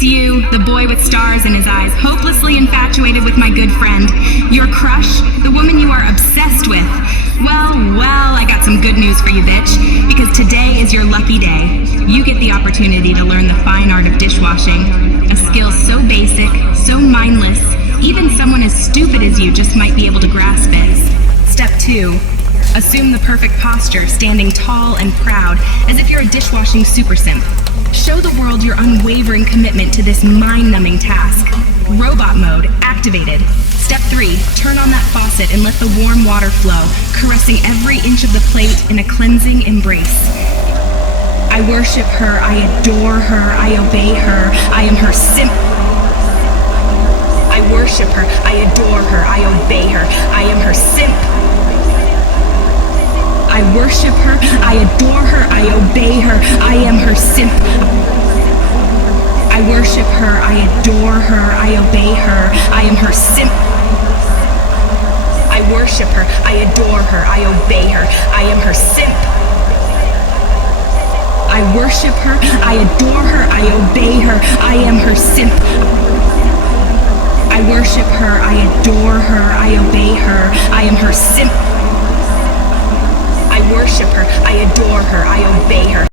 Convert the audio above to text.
It's you, the boy with stars in his eyes, hopelessly infatuated with my good friend. Your crush, the woman you are obsessed with. Well, I got some good news for you, bitch. Because today is your lucky day. You get the opportunity to learn the fine art of dishwashing. A skill so basic, so mindless, even someone as stupid as you just might be able to grasp it. Step 2. Assume the perfect posture, standing tall and proud, as if you're a dishwashing super simp. Show the world your unwavering commitment to this mind-numbing task. Robot mode activated. Step 3. Turn on that faucet and let the warm water flow, caressing every inch of the plate in a cleansing embrace. I worship her, I adore her, I obey her, I am her simp. I worship her, I adore her, I obey her, I am her simp. I worship her, I adore her, I obey her, I am her simp. I worship her, I adore her, I obey her, I am her simp. I worship her, I adore her, I obey her, I am her simp. I worship her, I adore her, I obey her, I am her simp. I worship her, I adore her, I obey her, I am her simp. I worship her, I adore her, I obey her,